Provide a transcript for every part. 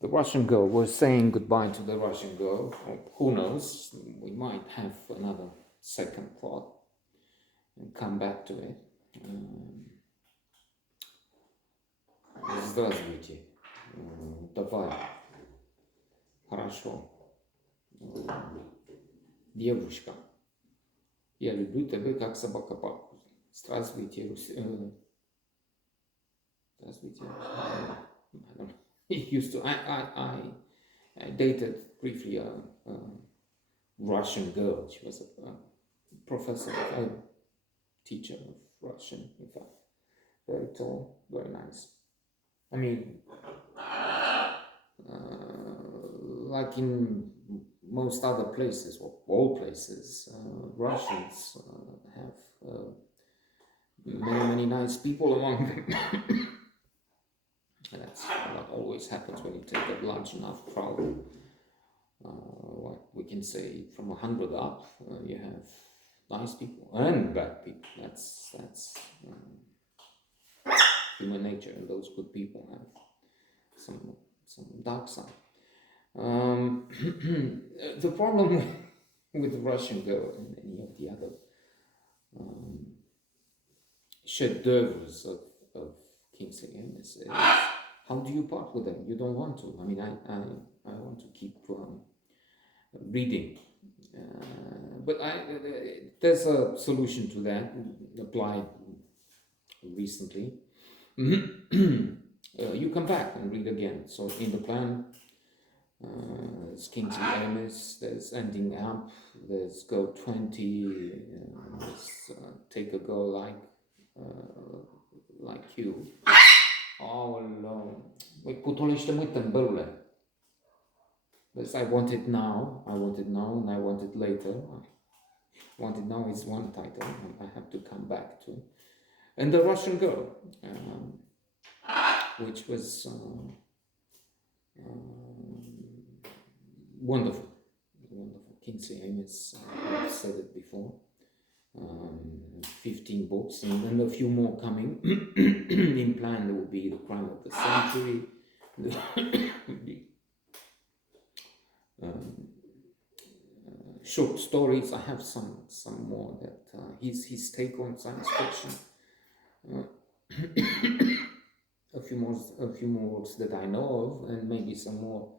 The Russian girl, we're saying goodbye to the Russian girl. Who knows? We might have another second thought and come back to it. Здравствуйте. Давай. Хорошо. Девушка. Я люблю тебя как собака папу. Здравствуйте, Здравствуйте. I don't know. Used to. I dated briefly a Russian girl. She was a professor, a teacher of Russian, in fact. Very tall, very nice. I mean, like in most other places, or all places, Russians have many nice people among them. That's what always happens when you take a large enough crowd. What we can say from 100 up, you have nice people and bad people. That's human nature, and those good people have some dark side. The problem with the Russian girl and any of the other chef d'oeuvres of Kingsley is how do you part with them? You don't want to. I mean, I want to keep reading, but there's a solution to that applied recently. You come back and read again. So in the plan, there's Kingsley Amos, there's Ending Up, there's Go 20, there's Take a Girl Like You. Voi putolește mult tâmbărule. But I want it now, and I want it later. I want it now is one title, and I have to come back to. And The Russian Girl, which was wonderful. Kingsley Amos, I've said it before. 15 books and a few more coming. In plan there will be The Crime of the Century, short stories. I have some more that his take on science fiction. A few more works that I know of, and maybe some more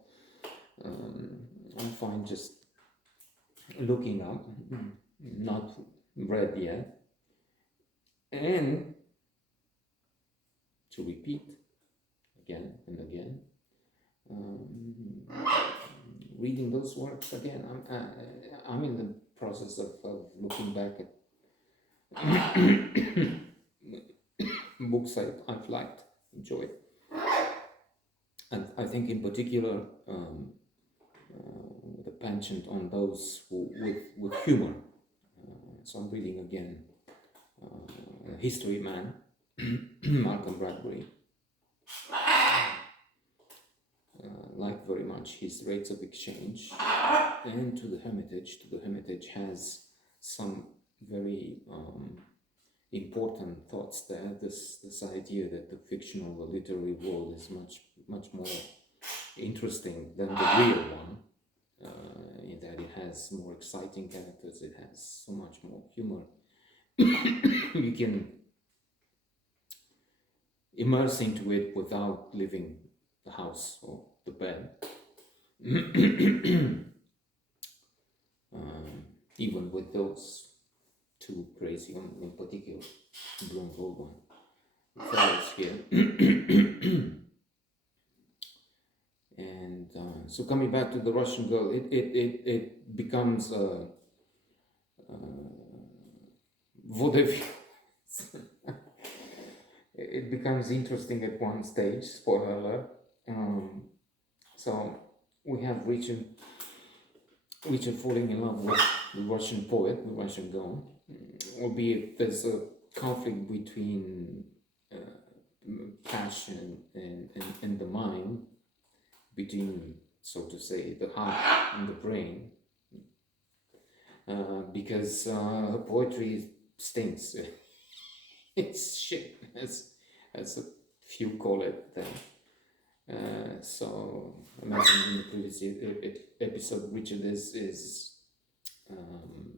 I'm fine just looking up, not read yet. And to repeat again and again, reading those works again. I'm in the process of looking back at books I've liked, enjoyed, and I think in particular the penchant on those with humor. So I'm reading again History Man, Malcolm Bradbury. Like very much his Rates of Exchange, and To the Hermitage. To the Hermitage has some very important thoughts there. This idea that the fictional, the literary world is much more interesting than the real one. In that it has more exciting characters, it has so much more humor. You can immerse into it without leaving the house or the bed. Even with those two crazy, in particular, blonde old one, fellows here. And so coming back to The Russian Girl, it becomes vaudeville. It becomes interesting at one stage, spoiler alert. So we have Richard falling in love with the Russian poet, the Russian girl, albeit there's a conflict between passion and the mind, between, so to say, the heart and the brain, because her poetry stinks. It's shit, as a few call it then. So I mentioned in the previous episode, Richard is um,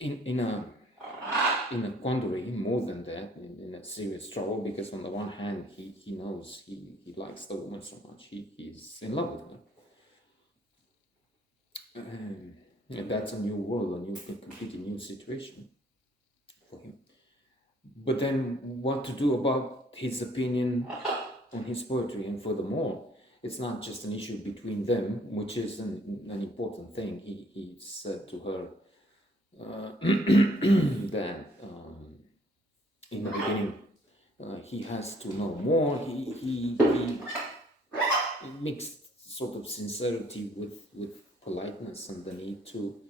in a quandary, more than that, in a serious trouble, because on the one hand he knows he likes the woman so much, he's in love with her, and that's a new world, a completely new situation for him. But then what to do about his opinion on his poetry? And furthermore, it's not just an issue between them, which is an important thing. He said to her that in the beginning he has to know more. He mixed sort of sincerity with politeness and the need to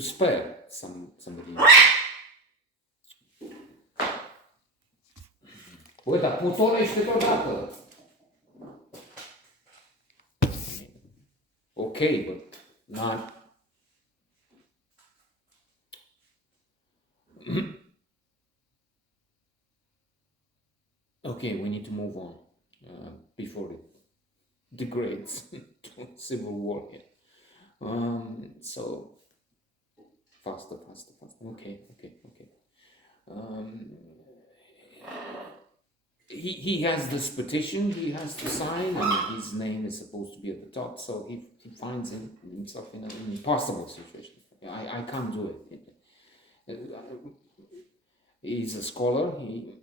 spare somebody. Băi, dar putorește deodată. Okay, but not. Okay, we need to move on before it degrades to civil war here. So faster. Okay. He has this petition he has to sign, and his name is supposed to be at the top. So he finds himself in an impossible situation. I can't do it. He's a scholar. He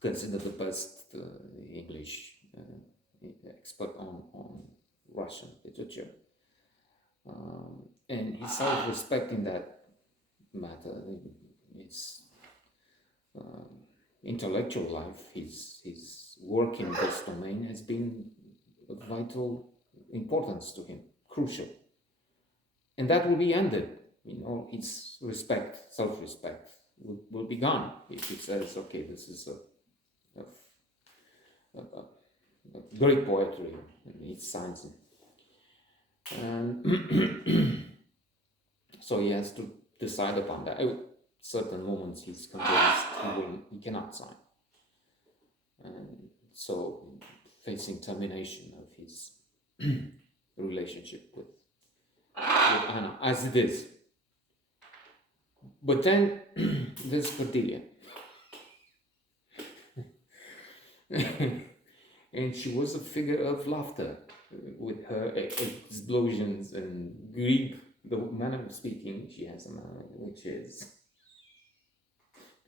considered the best English expert on Russian literature, and his self-respect in that matter, his intellectual life, his work in this domain has been of vital importance to him, crucial, and that will be ended. His self-respect will be gone if he says, okay, this is a great poetry, and he signs it. And so he has to decide upon that. At certain moments he's convinced he cannot sign. And so facing termination of his relationship with Anna, as it is. But then there's Cordelia. And she was a figure of laughter with her explosions and Greek, the manner of speaking. She has a manner which is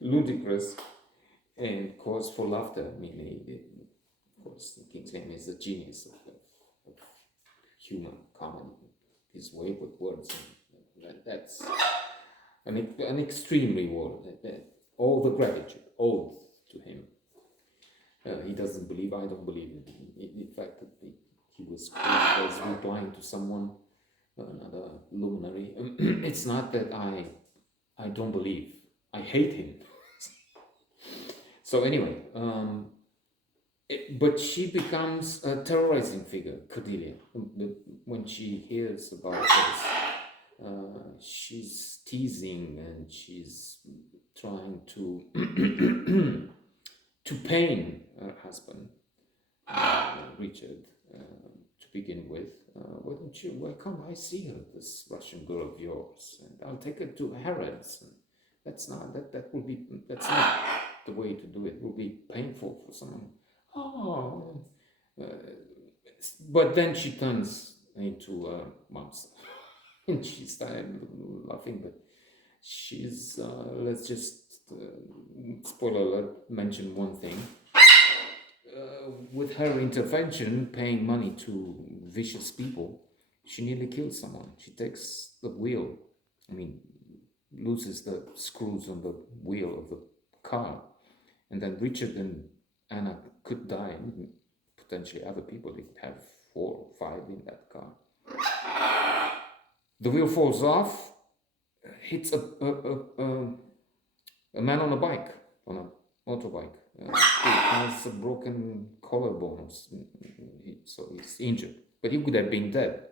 ludicrous and cause for laughter. I mean, of course, Kingsley is a genius of humor, comedy, his way with words. That's an extreme reward. All the gratitude owed to him. He doesn't believe, I don't believe in fact, that he was replying to someone, another luminary. It's not that I don't believe, I hate him. So anyway, but she becomes a terrorizing figure, Cordelia. When she hears about this, she's teasing and she's trying to to pain her husband, Richard, to begin with. Why can't I see her, this Russian girl of yours, and I'll take her to Harrods. And that's not the way to do it. It will be painful for someone. But then she turns into a monster, and she started laughing. But she's let's just spoiler alert, mention one thing. With her intervention, paying money to vicious people, she nearly kills someone. She takes the wheel, loses the screws on the wheel of the car, and then Richard and Anna could die, potentially other people. They could have 4 or 5 in that car. The wheel falls off, hits a man on a bike, on a motorbike. He has a broken collarbone, so he's injured. But he could have been dead,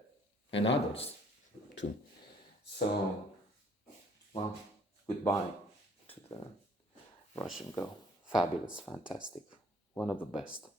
and others too. So, well, goodbye to to the Russian girl. Fabulous, fantastic, one of the best.